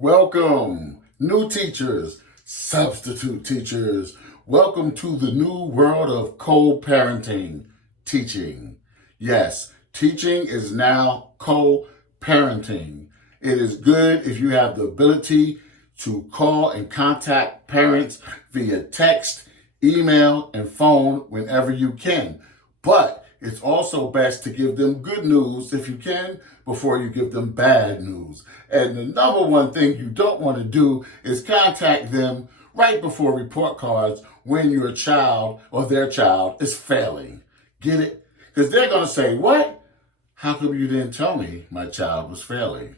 Welcome, new teachers, substitute teachers. Welcome to the new world of co-parenting, teaching. Yes, teaching is now co-parenting. It is good if you have the ability to call and contact parents via text, email, and phone whenever you can. But it's also best to give them good news if you can before you give them bad news. And the number one thing you don't want to do is contact them right before report cards when your child or their child is failing. Get it? Because they're going to say, what? How come you didn't tell me my child was failing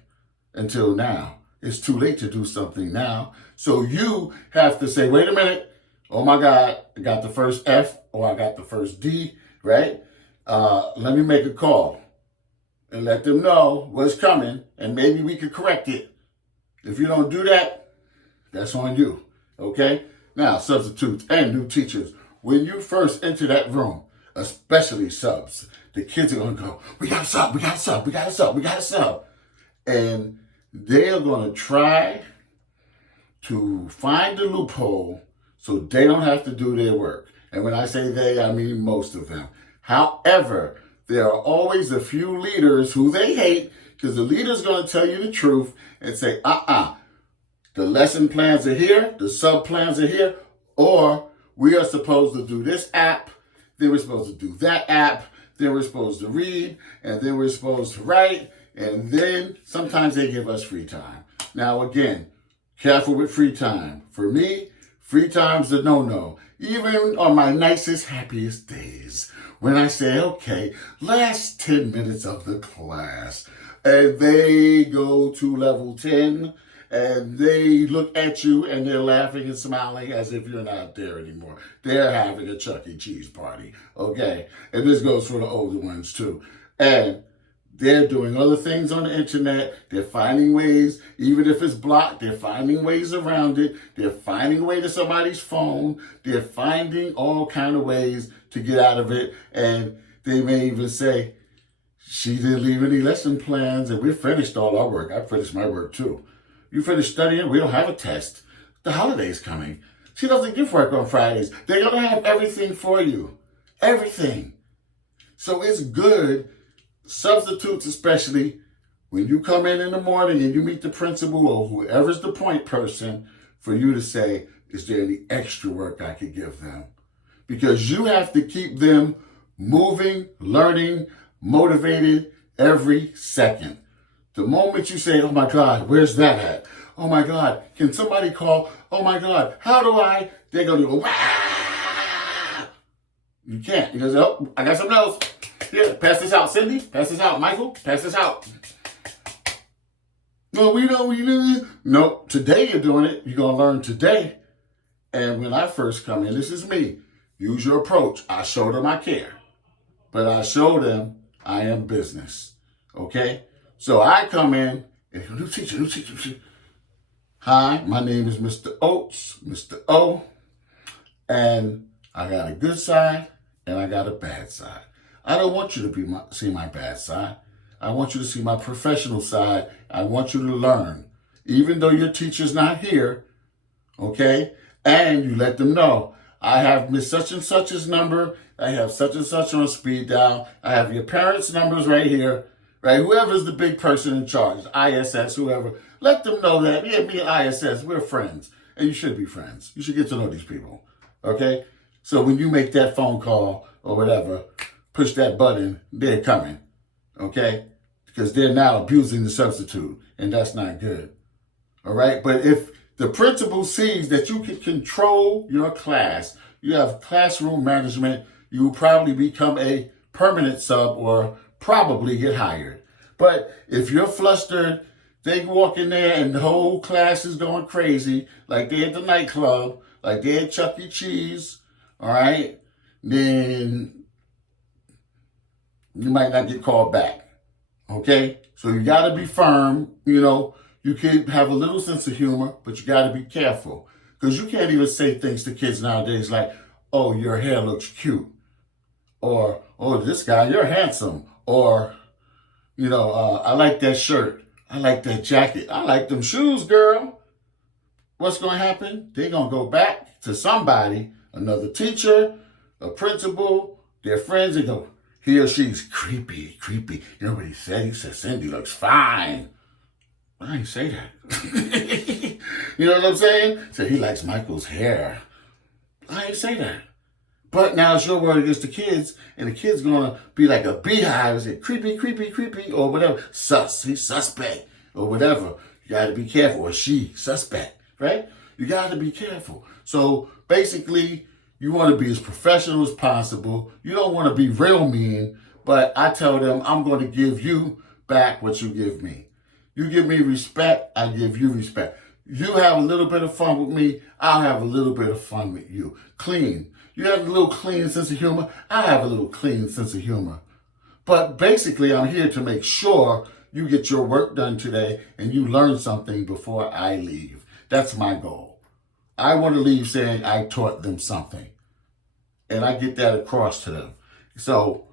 until now? It's too late to do something now. So you have to say, wait a minute. Oh my God, I got the first F or I got the first D, right? Let me make a call and let them know what's coming, and maybe we could correct it. If you don't do that, that's on you, okay? Now, substitutes and new teachers, when you first enter that room, especially subs, the kids are going to go, we got a sub, we got a sub, we got a sub, we got a sub. And they are going to try to find the loophole so they don't have to do their work. And when I say they, I mean most of them. However, there are always a few leaders who they hate because the leader's going to tell you the truth and say, the lesson plans are here, the sub plans are here, or we are supposed to do this app, then we're supposed to do that app, then we're supposed to read, and then we're supposed to write, and then sometimes they give us free time. Now again, careful with free time. For me, free time's a no-no. Even on my nicest, happiest days, when I say, okay, last 10 minutes of the class, and they go to level 10, and they look at you, and they're laughing and smiling as if you're not there anymore. They're having a Chuck E. Cheese party, okay? And this goes for the older ones, too. And they're doing other things on the internet. They're finding ways, even if it's blocked, they're finding ways around it. They're finding a way to somebody's phone. They're finding all kind of ways to get out of it. And they may even say, she didn't leave any lesson plans and we finished all our work. I finished my work too. You finished studying, we don't have a test. The holiday's coming. She doesn't give work on Fridays. They're going to have everything for you. Everything. So it's good, substitutes especially, when you come in the morning and you meet the principal or whoever's the point person, for you to say, is there any extra work I could give them? Because you have to keep them moving, learning, motivated every second. The moment you say, oh my God, where's that at? Oh my God, can somebody call? Oh my God, how do I? They're going to go, wah! You can't. Because, oh, I got something else. Here, pass this out, Cindy. Pass this out, Michael. Pass this out. No, we don't. No, today you're doing it. You're going to learn today. And when I first come in, this is me. Use your approach. I show them I care. But I show them I am business. Okay? So I come in, and new teacher. Hi, my name is Mr. Oates, Mr. O. And I got a good side, and I got a bad side. I don't want you to see my bad side. I want you to see my professional side. I want you to learn. Even though your teacher's not here, okay? And you let them know, I have Miss such and such's number. I have such and such on speed dial. I have your parents' numbers right here, right? Whoever's the big person in charge, ISS, whoever. Let them know that, yeah, me and ISS, we're friends. And you should be friends. You should get to know these people, okay? So when you make that phone call or whatever, push that button, they're coming, okay? Because they're now abusing the substitute, and that's not good, all right? But if the principal sees that you can control your class, you have classroom management, you will probably become a permanent sub or probably get hired. But if you're flustered, they walk in there and the whole class is going crazy, like they're at the nightclub, like they're at Chuck E. Cheese, all right? Then you might not get called back, okay? So you got to be firm, You can have a little sense of humor, but you got to be careful. Because you can't even say things to kids nowadays like, oh, your hair looks cute. Or, oh, this guy, you're handsome. Or, I like that shirt. I like that jacket. I like them shoes, girl. What's going to happen? They're going to go back to somebody, another teacher, a principal, their friends, and go, he or she's creepy. You know what he said? He said, Cindy looks fine. I didn't say that. You know what I'm saying? So he likes Michael's hair. I didn't say that. But now it's your word against the kids, and the kid's gonna be like a beehive and say, creepy, or whatever. He's suspect, or whatever. You gotta be careful, or she, suspect, right? You gotta be careful. So basically, you wanna be as professional as possible. You don't wanna be real mean, but I tell them, I'm gonna give you back what you give me. You give me respect, I give you respect. You have a little bit of fun with me, I'll have a little bit of fun with you. Clean. You have a little clean sense of humor, I have a little clean sense of humor. But basically, I'm here to make sure you get your work done today and you learn something before I leave. That's my goal. I want to leave saying I taught them something. And I get that across to them. So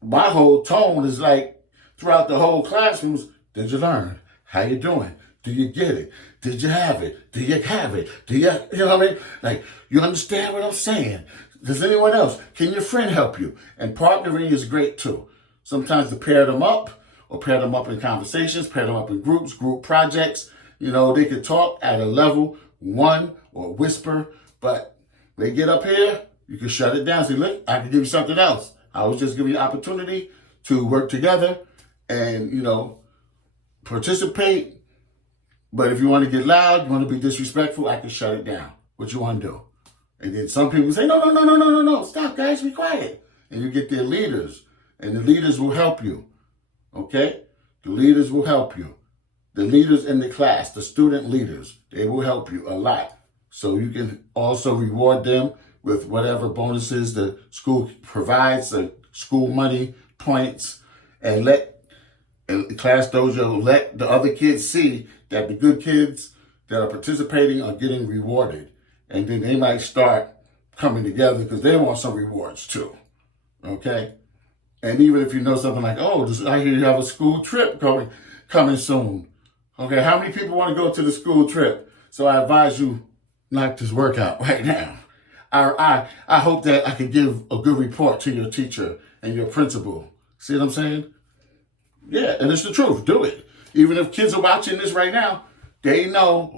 my whole tone is like, throughout the whole classrooms, did you learn? How you doing? Do you get it? Did you have it? Do you have it? You know what I mean? Like, you understand what I'm saying? Does anyone else? Can your friend help you? And partnering is great too. Sometimes to pair them up, or pair them up in conversations, pair them up in groups, group projects. You know, they could talk at a level one or whisper, but they get up here, you can shut it down. Say, look, I can give you something else. I was just giving you opportunity to work together and, you know, participate. But if you want to get loud, you want to be disrespectful, I can shut it down. What you want to do? And then some people say, no, stop, guys, be quiet. And you get their leaders, and the leaders will help you, okay? The leaders will help you. The leaders in the class, the student leaders, they will help you a lot. So you can also reward them with whatever bonuses the school provides, the school money, points, and Class Dojo, let the other kids see that the good kids that are participating are getting rewarded. And then they might start coming together because they want some rewards too, okay? And even if you know something like, oh, I hear you have a school trip coming soon. Okay, how many people want to go to the school trip? So I advise you knock this workout right now. I hope that I can give a good report to your teacher and your principal. See what I'm saying? Yeah, and it's the truth. Do it. Even if kids are watching this right now, they know,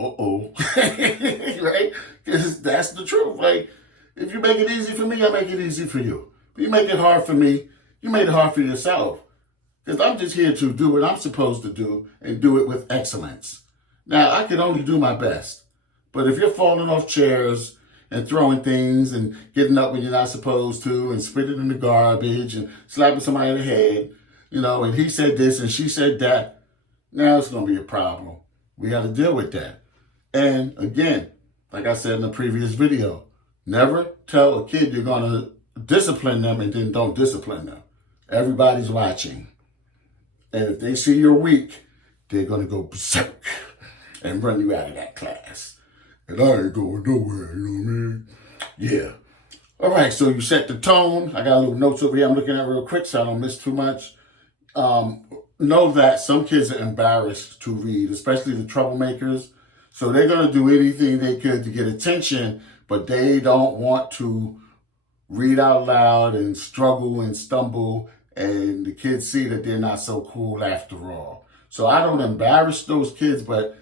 right? Because that's the truth. Like, if you make it easy for me, I make it easy for you. If you make it hard for me, you made it hard for yourself. Because I'm just here to do what I'm supposed to do and do it with excellence. Now, I can only do my best. But if you're falling off chairs and throwing things and getting up when you're not supposed to and spitting in the garbage and slapping somebody in the head, you know, and he said this and she said that, now it's going to be a problem. We got to deal with that. And again, like I said in the previous video, never tell a kid you're going to discipline them and then don't discipline them. Everybody's watching. And if they see you're weak, they're going to go berserk and run you out of that class. And I ain't going nowhere, you know what I mean? Yeah. All right, so you set the tone. I got a little notes over here I'm looking at real quick so I don't miss too much. Know that some kids are embarrassed to read, especially the troublemakers. So they're going to do anything they could to get attention, but they don't want to read out loud and struggle and stumble, and the kids see that they're not so cool after all. So I don't embarrass those kids, but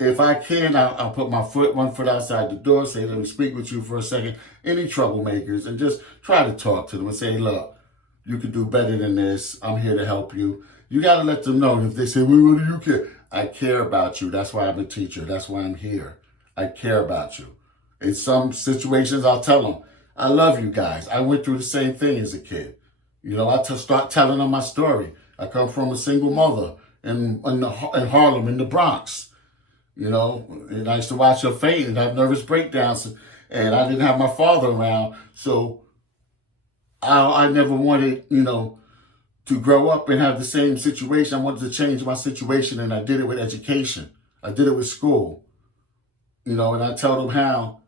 if I can, I'll put one foot outside the door, say, let me speak with you for a second. Any troublemakers, and just try to talk to them and say, look, you could do better than this. I'm here to help you. You got to let them know. If they say, well, what do you care? I care about you. That's why I'm a teacher. That's why I'm here. I care about you. In some situations, I'll tell them, I love you guys. I went through the same thing as a kid. You know, I start telling them my story. I come from a single mother in Harlem, in the Bronx. You know, and I used to watch her faint and have nervous breakdowns, and I didn't have my father around. So I never wanted, you know, to grow up and have the same situation. I wanted to change my situation, and I did it with education. I did it with school. You know, and I tell them how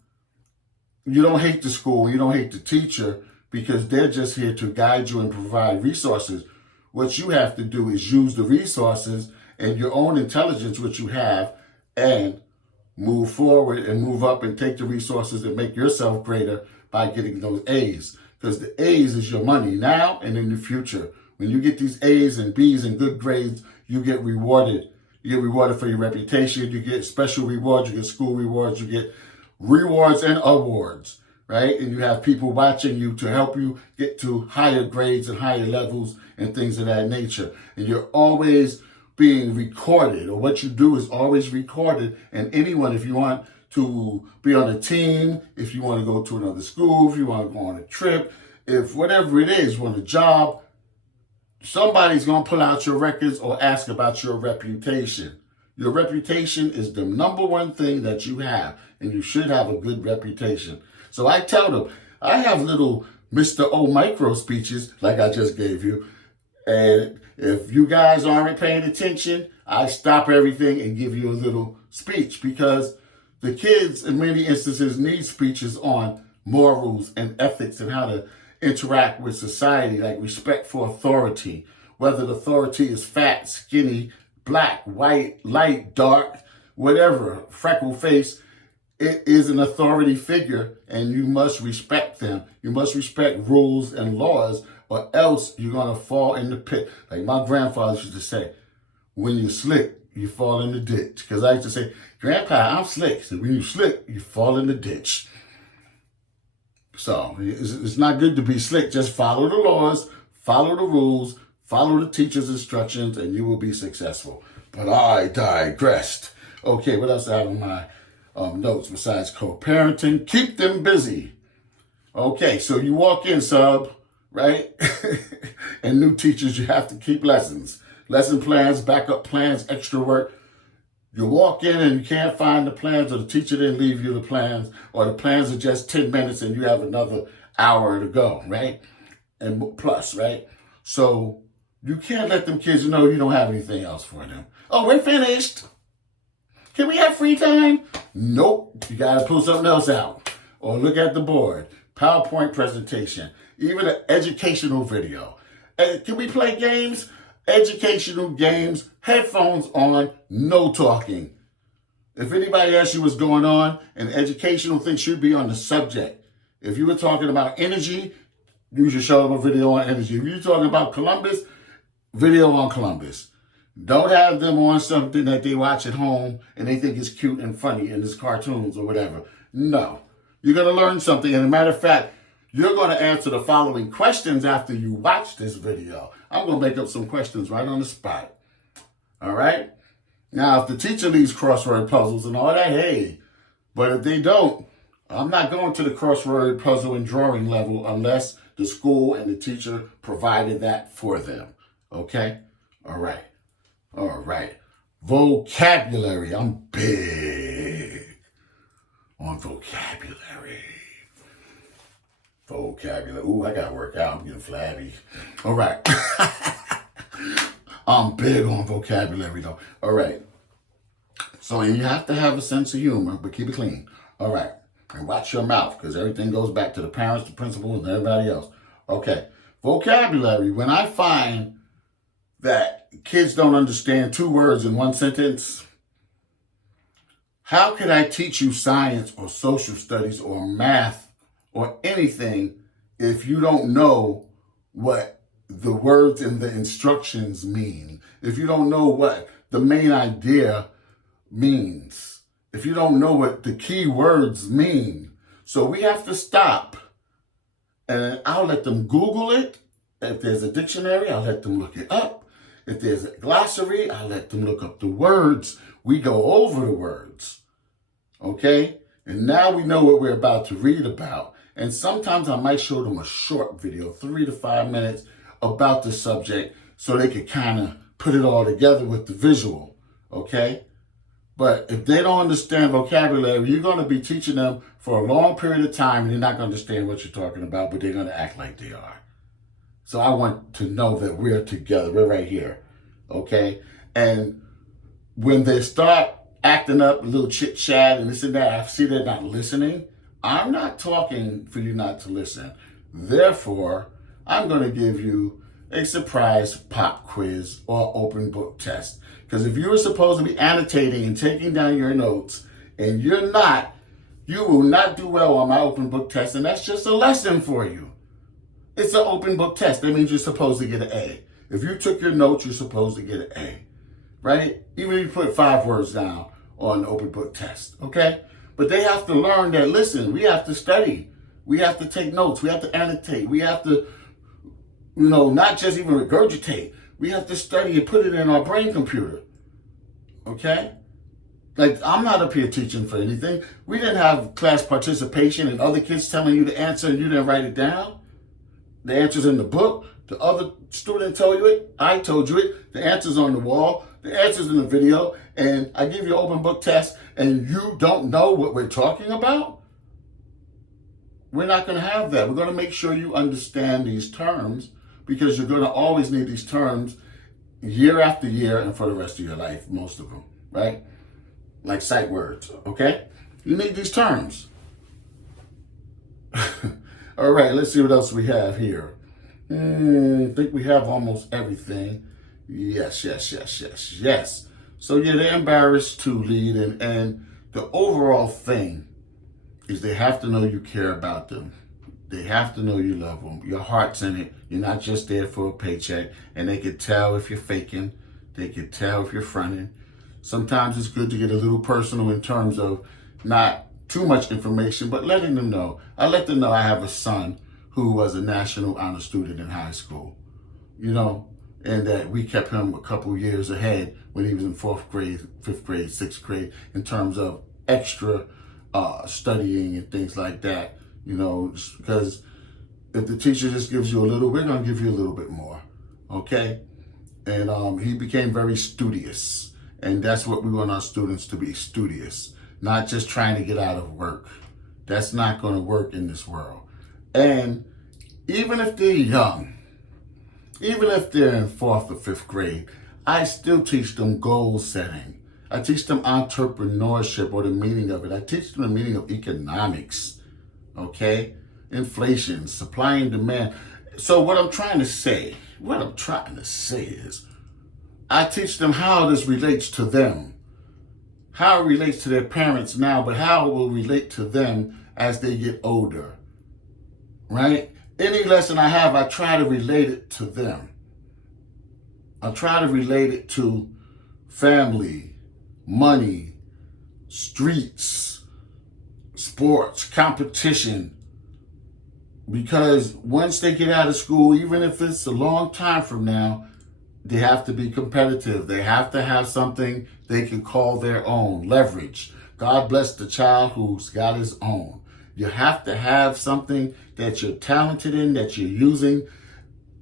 you don't hate the school, you don't hate the teacher, because they're just here to guide you and provide resources. What you have to do is use the resources and your own intelligence, which you have, and move forward and move up and take the resources and make yourself greater by getting those A's. Because the A's is your money now and in the future. When you get these A's and B's and good grades, you get rewarded. You get rewarded for your reputation. You get special rewards. You get school rewards. You get rewards and awards, right? And you have people watching you to help you get to higher grades and higher levels and things of that nature. And you're always being recorded, or what you do is always recorded. And anyone, if you want to be on a team, if you want to go to another school, if you want to go on a trip, if whatever it is, you want a job, somebody's going to pull out your records or ask about your reputation. Your reputation is the number one thing that you have, and you should have a good reputation. So I tell them, I have little Mr. O micro speeches like I just gave you. And if you guys aren't paying attention, I stop everything and give you a little speech, because the kids in many instances need speeches on morals and ethics and how to interact with society, like respect for authority, whether the authority is fat, skinny, black, white, light, dark, whatever, freckle face. It is an authority figure, and you must respect them. You must respect rules and laws, or else you're going to fall in the pit. Like my grandfather used to say, when you slick, you fall in the ditch. Because I used to say, Grandpa, I'm slick. So when you slick, you fall in the ditch. So it's not good to be slick. Just follow the laws, follow the rules, follow the teacher's instructions, and you will be successful. But I digressed. Okay, what else I have in my notes besides co-parenting? Keep them busy. Okay, so you walk in, sub, right? And new teachers, you have to keep lessons. Lesson plans, backup plans, extra work. You walk in and you can't find the plans, or the teacher didn't leave you the plans, or the plans are just 10 minutes and you have another hour to go, right? And plus, right? So you can't let them kids know you don't have anything else for them. Oh, we're finished. Can we have free time? Nope. You got to pull something else out. Or look at the board. PowerPoint presentation. Even an educational video. Can we play games? Educational games. Headphones on. No talking. If anybody asks you what's going on, an educational thing should be on the subject. If you were talking about energy, you should show them a video on energy. If you're talking about Columbus, video on Columbus. Don't have them on something that they watch at home and they think is cute and funny and it's cartoons or whatever. No. You're going to learn something. And as a matter of fact, you're going to answer the following questions after you watch this video. I'm going to make up some questions right on the spot. All right? Now, if the teacher leaves crossword puzzles and all that, hey. But if they don't, I'm not going to the crossword puzzle and drawing level unless the school and the teacher provided that for them. Okay? All right. All right. Vocabulary. I'm big on vocabulary. Vocabulary. Ooh, I got to work out. I'm getting flabby. All right. I'm big on vocabulary, though. All right. So you have to have a sense of humor, but keep it clean. All right. And watch your mouth, because everything goes back to the parents, the principals, and everybody else. Okay. Vocabulary. When I find that kids don't understand 2 words in one sentence, how could I teach you science or social studies or math or anything if you don't know what the words and the instructions mean? If you don't know what the main idea means? If you don't know what the key words mean? So we have to stop, and I'll let them Google it. If there's a dictionary, I'll let them look it up. If there's a glossary, I'll let them look up the words. We go over the words. Okay? And now we know what we're about to read about. And sometimes I might show them a short video, 3 to 5 minutes, about the subject so they could kind of put it all together with the visual. Okay? But if they don't understand vocabulary, you're going to be teaching them for a long period of time, and they're not going to understand what you're talking about, but they're going to act like they are. So I want to know that we're together. We're right here. Okay? And when they start acting up, a little chit-chat and this and that, I see they're not listening. I'm not talking for you not to listen. Therefore, I'm going to give you a surprise pop quiz or open book test. Because if you were supposed to be annotating and taking down your notes and you're not, you will not do well on my open book test. And that's just a lesson for you. It's an open book test. That means you're supposed to get an A. If you took your notes, you're supposed to get an A, right? Even if you put 5 words down on the open book test, okay? But they have to learn that, listen, we have to study. We have to take notes. We have to annotate. We have to, not just even regurgitate. We have to study and put it in our brain computer, okay? Like, I'm not up here teaching for anything. We didn't have class participation and other kids telling you the answer and you didn't write it down. The answer's in the book. The other student told you it. I told you it. The answer's on the wall. The answer's in the video. And I give you an open book test and you don't know what we're talking about? We're not going to have that. We're going to make sure you understand these terms because you're going to always need these terms year after year and for the rest of your life, most of them, right? Like sight words, okay? You need these terms. All right, let's see what else we have here. I think we have almost everything. Yes. So yeah, they're embarrassed to lead, and the overall thing is they have to know you care about them. They have to know you love them. Your heart's in it. You're not just there for a paycheck, and they can tell if you're faking. They can tell if you're fronting. Sometimes it's good to get a little personal in terms of not too much information, but letting them know. I let them know I have a son who was a national honor student in high school, and that we kept him a couple years ahead when he was in 4th grade, 5th grade, 6th grade in terms of extra studying and things like that, because if the teacher just gives you a little, we're going to give you a little bit more, okay? And he became very studious, and that's what we want our students to be, studious, not just trying to get out of work. That's not going to work in this world. And even if they're young, even if they're in 4th or 5th grade, I still teach them goal setting. I teach them entrepreneurship or the meaning of it. I teach them the meaning of economics, okay? Inflation, supply and demand. So what I'm trying to say is I teach them how this relates to them, how it relates to their parents now, but how it will relate to them as they get older, right? Any lesson I have, I try to relate it to them. I try to relate it to family, money, streets, sports, competition. Because once they get out of school, even if it's a long time from now, they have to be competitive. They have to have something they can call their own, leverage. God bless the child who's got his own. You have to have something that you're talented in, that you're using,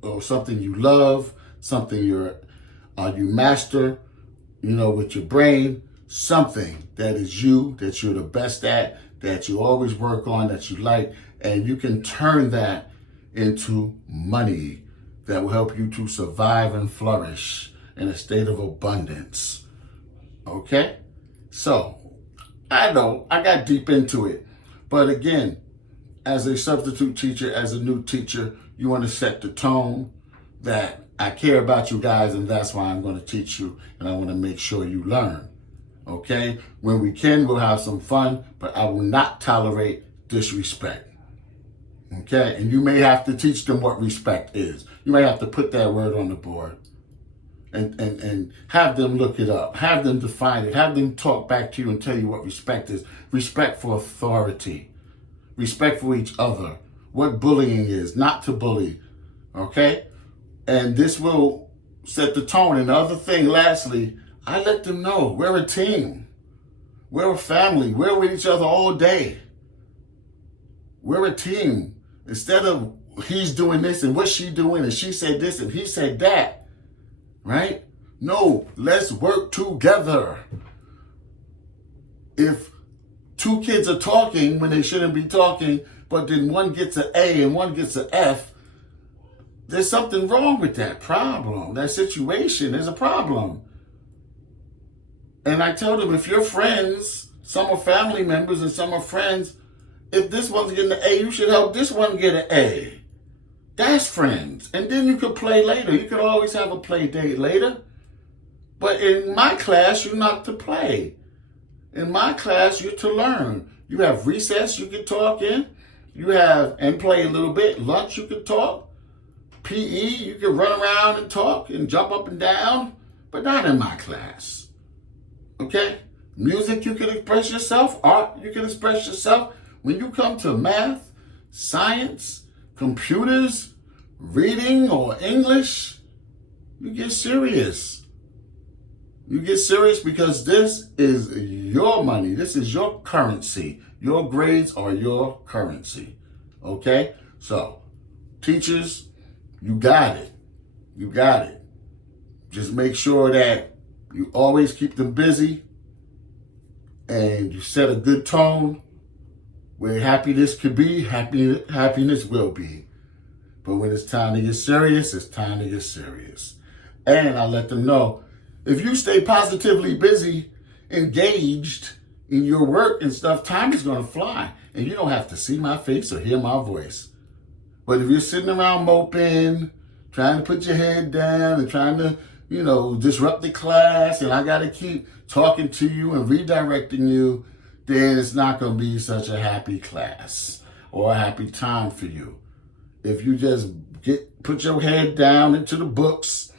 or something you love, something you master, with your brain, something that is you, that you're the best at, that you always work on, that you like, and you can turn that into money that will help you to survive and flourish in a state of abundance. Okay? So, I know I got deep into it. But again, as a substitute teacher, as a new teacher, you want to set the tone that I care about you guys and that's why I'm going to teach you and I want to make sure you learn. Okay? When we can, we'll have some fun, but I will not tolerate disrespect. Okay? And you may have to teach them what respect is. You may have to put that word on the board and have them look it up. Have them define it. Have them talk back to you and tell you what respect is. Respect for authority. Respect for each other. What bullying is. Not to bully. Okay? And this will set the tone. And the other thing, lastly, I let them know we're a team. We're a family. We're with each other all day. We're a team. Instead of he's doing this and what's she doing and she said this and he said that. Right? No, let's work together. If 2 kids are talking when they shouldn't be talking, but then one gets an A and one gets an F, there's something wrong with that problem, that situation. There's a problem. And I tell them, if you're friends, some are family members and some are friends, if this one's getting an A, you should help this one get an A. That's friends. And then you could play later. You could always have a play date later. But in my class, you're not to play. In my class, you're to learn. You have recess you can talk in. You have, and play a little bit. Lunch you can talk. PE, you can run around and talk and jump up and down, but not in my class. Okay? Music, you can express yourself. Art, you can express yourself. When you come to math, science, computers, reading, or English, you get serious. You get serious because this is your money. This is your currency. Your grades are your currency. Okay? So, teachers, you got it. You got it. Just make sure that you always keep them busy and you set a good tone where happiness could be, happiness will be. But when it's time to get serious, it's time to get serious. And I let them know, if you stay positively busy, engaged in your work and stuff, time is going to fly. And you don't have to see my face or hear my voice. But if you're sitting around moping, trying to put your head down and trying to, disrupt the class, and I got to keep talking to you and redirecting you, then it's not going to be such a happy class or a happy time for you. If you just put your head down into the books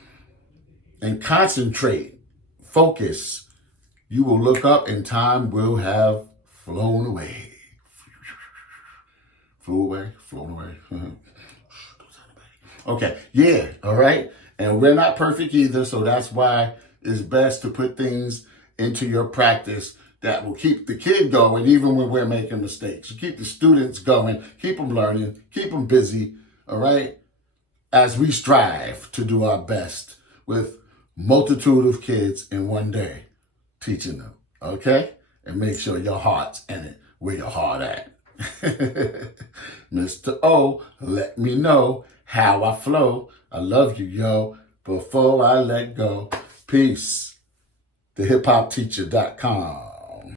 and concentrate, focus, you will look up and time will have flown away. Flown away. Okay, yeah, all right? And we're not perfect either, so that's why it's best to put things into your practice that will keep the kid going even when we're making mistakes. You keep the students going, keep them learning, keep them busy, all right? As we strive to do our best with multitude of kids in one day, teaching them, okay? And make sure your heart's in it, where your heart at. Mr. O, let me know how I flow. I love you, yo. Before I let go, peace. TheHipHopTeacher.com.